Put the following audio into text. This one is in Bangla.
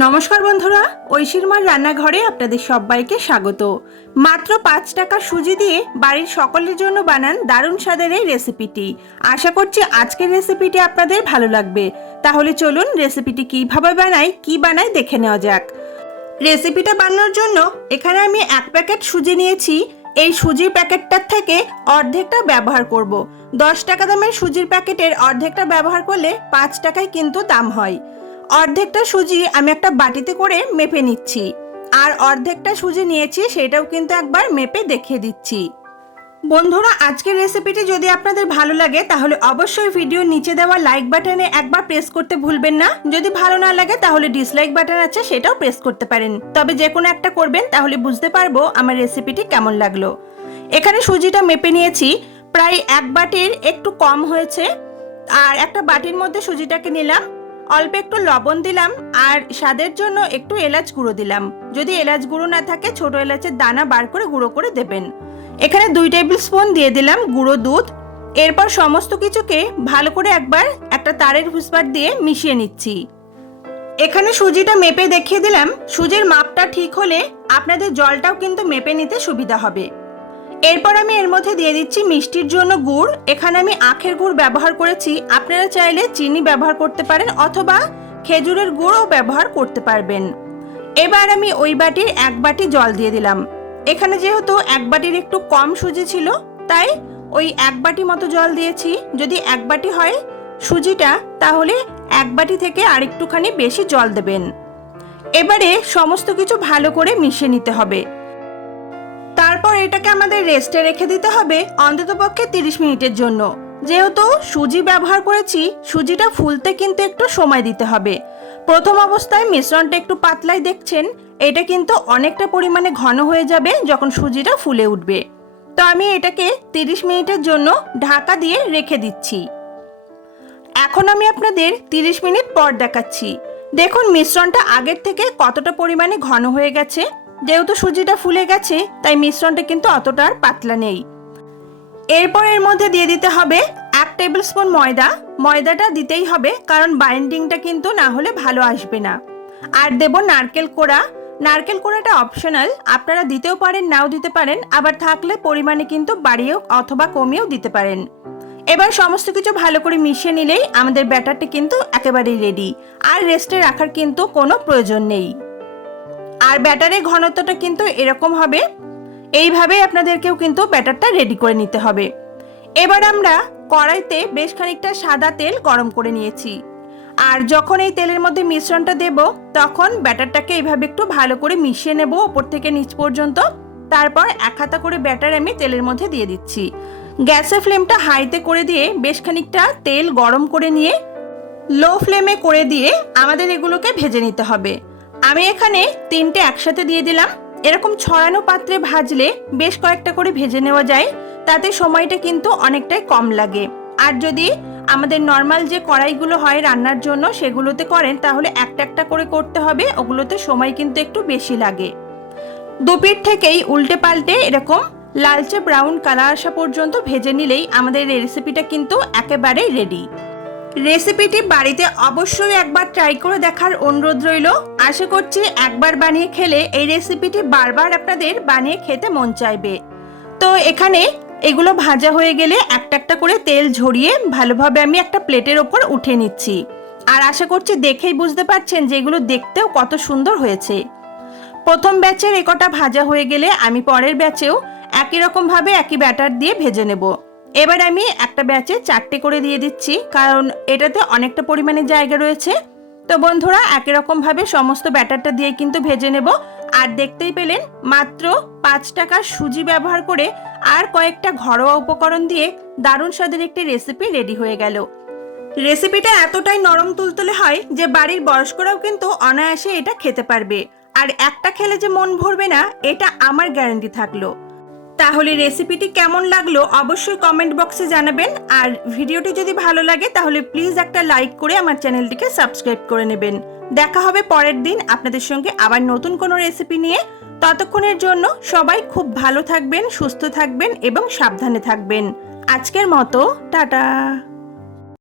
নমস্কার বন্ধুরা ঐশীর মার রান্নাঘরে আপনাদের সবাইকে স্বাগত। মাত্র পাঁচ টাকা সুজি দিয়ে বাড়ির সকলের জন্য বানান দারুণ স্বাদের এই রেসিপিটি। আশা করছি আজকের রেসিপিটি আপনাদের ভালো লাগবে। তাহলে চলুন রেসিপিটি কীভাবে বানাই, কি বানাই দেখে নেওয়া যাক। রেসিপিটা বানানোর জন্য এখানে আমি এক প্যাকেট সুজি নিয়েছি। এই সুজির প্যাকেটটার থেকে অর্ধেকটা ব্যবহার করব। দশ টাকা দামের সুজির প্যাকেটের অর্ধেকটা ব্যবহার করলে পাঁচ টাকায় কিন্তু দাম হয়। অর্ধেকটা সুজি আমি একটা বাটিতে করে মেপে নিচ্ছি। আর অর্ধেকটা সুজি নিয়েছি সেটাও কিন্তু একবার মেপে দেখিয়ে দিচ্ছি। বন্ধুরা, আজকের রেসিপিটি যদি আপনাদের ভালো লাগে, তাহলে অবশ্যই ভিডিও নিচে দেওয়া লাইক বাটনে একবার প্রেস করতে ভুলবেন না। যদি ভালো না লাগে, তাহলে ডিসলাইক বাটন আছে, সেটাও প্রেস করতে পারেন। তবে যে কোনো একটা করবেন, তাহলে বুঝতে পারব আমার রেসিপিটি কেমন লাগল। এখানে সুজিটা মেপে নিয়েছি। প্রায় এক বাটির একটু কম হয়েছে। আর একটা বাটির মধ্যে সুজিটাকে নিলাম। অল্প একটু লবণ দিলাম আর স্বাদের জন্য একটু এলাচ গুঁড়ো দিলাম। যদি এলাচ গুঁড়ো না থাকে, ছোট এলাচের দানা বার করে গুঁড়ো করে দেবেন। এখানে দুই টেবিল স্পুন দিয়ে দিলাম গুঁড়ো দুধ। এরপর সমস্ত কিছুকে ভালো করে একবার একটা তারের হুসপাট দিয়ে মিশিয়ে নিচ্ছি। এখানে সুজিটা মেপে দেখিয়ে দিলাম। সুজির মাপটা ঠিক হলে আপনাদের জলটাও কিন্তু মেপে নিতে সুবিধা হবে। এরপর আমি এর মধ্যে দিয়ে দিচ্ছি মিষ্টির জন্য গুড়। এখানে আমি আখের গুড় ব্যবহার করেছি। আপনারা চাইলে চিনি ব্যবহার করতে পারেন অথবা খেজুরের গুড়ও ব্যবহার করতে পারবেন। এবার আমি ওই বাটির এক বাটি জল দিয়ে দিলাম। এখানে যেহেতু এক বাটির একটু কম সুজি ছিল, তাই ওই এক বাটি মতো জল দিয়েছি। যদি এক বাটি হয় সুজিটা, তাহলে এক বাটি থেকে আরেকটুখানি বেশি জল দেবেন। এবারে সমস্ত কিছু ভালো করে মিশিয়ে নিতে হবে। এটাকে আমাদের রেস্টে রেখে দিতে হবে অন্ততপক্ষে তিরিশ মিনিটের জন্য। যেহেতু সুজি ব্যবহার করেছি, সুজিটা ফুলতে কিন্তু একটু সময় দিতে হবে। প্রথম অবস্থায় মিশ্রণটা একটু পাতলাই দেখছেন, এটা কিন্তু অনেকটা পরিমাণে ঘন হয়ে যাবে যখন সুজিটা ফুলে উঠবে। তো আমি এটাকে তিরিশ মিনিটের জন্য ঢাকা দিয়ে রেখে দিচ্ছি। এখন আমি আপনাদের তিরিশ মিনিট পর দেখাচ্ছি। দেখুন, মিশ্রণটা আগের থেকে কতটা পরিমাণে ঘন হয়ে গেছে। যেহেতু সুজিটা ফুলে গেছে, তাই মিশ্রণটা কিন্তু অতটা আর পাতলা নেই। এরপর এর মধ্যে দিয়ে দিতে হবে এক টেবিল স্পুন ময়দা। ময়দাটা দিতেই হবে, কারণ বাইন্ডিংটা কিন্তু না হলে ভালো আসবে না। আর দেব নারকেল কোড়া। নারকেল কোড়াটা অপশনাল আপনারা দিতেও পারেন, নাও দিতে পারেন, আবার থাকলে পরিমাণে কিন্তু বাড়িয়েও অথবা কমিয়েও দিতে পারেন। এবার সমস্ত কিছু ভালো করে মিশিয়ে নিলেই আমাদের ব্যাটারটা কিন্তু একেবারেই রেডি আর রেস্টে রাখার কিন্তু কোনো প্রয়োজন নেই। আর ব্যাটারের ঘনত্বটা কিন্তু এরকম হবে। এইভাবেই আপনাদেরকেও কিন্তু ব্যাটারটা রেডি করে নিতে হবে। এবার আমরা কড়াইতে বেশ খানিকটা সাদা তেল গরম করে নিয়েছি। আর যখন এই তেলের মধ্যে মিশ্রণটা দেব, তখন ব্যাটারটাকে এইভাবে একটু ভালো করে মিশিয়ে নেব ওপর থেকে নিচ পর্যন্ত। তারপর এক হাতা করে ব্যাটার আমি তেলের মধ্যে দিয়ে দিচ্ছি। গ্যাসের ফ্লেমটা হাইতে করে দিয়ে বেশ খানিকটা তেল গরম করে নিয়ে, লো ফ্লেমে করে দিয়ে আমাদের এগুলোকে ভেজে নিতে হবে। আমি এখানে তিনটে একসাথে দিয়ে দিলাম। এরকম ছড়ানো পাত্রে ভাজলে বেশ কয়েকটা করে ভেজে নেওয়া যায়। তাতে সময়টা কিন্তু অনেকটাই কম লাগে। আর যদি আমাদের নর্মাল যে কড়াইগুলো হয় রান্নার জন্য সেগুলোতে করেন, তাহলে একটা একটা করে করতে হবে। ওগুলোতে সময় কিন্তু একটু বেশি লাগে। দুপিঠ থেকেই উল্টে পাল্টে এরকম লালচে ব্রাউন কালার আসা পর্যন্ত ভেজে নিলেই আমাদের এই রেসিপিটা কিন্তু একেবারেই রেডি রেসিপিটি বাড়িতে অবশ্যই একবার ট্রাই করে দেখার অনুরোধ রইল। আশা করছি একবার বানিয়ে খেলে এই রেসিপিটি বারবার আপনাদের বানিয়ে খেতে মন চাইবে। তো এখানে এগুলো ভাজা হয়ে গেলে একটা একটা করে তেল ঝরিয়ে ভালোভাবে আমি একটা প্লেটের ওপর উঠে নিচ্ছি। আর আশা করছি দেখেই বুঝতে পারছেন যে এগুলো দেখতেও কত সুন্দর হয়েছে। প্রথম ব্যাচের একটা ভাজা হয়ে গেলে আমি পরের ব্যাচেও একই রকমভাবে একই ব্যাটার দিয়ে ভেজে নেব। এবার আমি একটা ব্যাচে চারটে করে দিয়ে দিচ্ছি, কারণ এটাতে অনেকটা পরিমাণে জায়গা রয়েছে। তো বন্ধুরা, একই রকমভাবে সমস্ত ব্যাটারটা দিয়ে কিন্তু ভেজে নেব। আর দেখতেই পেলেন, মাত্র পাঁচ টাকার সুজি ব্যবহার করে আর কয়েকটা ঘরোয়া উপকরণ দিয়ে দারুণ স্বাদের একটি রেসিপি রেডি হয়ে গেল। রেসিপিটা এতটাই নরম তুলতুলে হয় যে বাড়ির বয়স্করাও কিন্তু অনায়াসে এটা খেতে পারবে। আর একটা খেলে যে মন ভরবে না, এটা আমার গ্যারান্টি থাকল। তাহলে রেসিপিটি কেমন লাগল অবশ্যই কমেন্ট বক্সে জানাবেন। আর ভিডিওটি যদি ভালো লাগে, তাহলে প্লিজ একটা লাইক করে আমার চ্যানেলটিকে সাবস্ক্রাইব করে নেবেন। দেখা হবে পরের দিন আপনাদের সঙ্গে আবার নতুন কোনো রেসিপি নিয়ে। ততক্ষণের জন্য সবাই খুব ভালো থাকবেন, সুস্থ থাকবেন এবং সাবধানে থাকবেন। আজকের মতো, টাটা।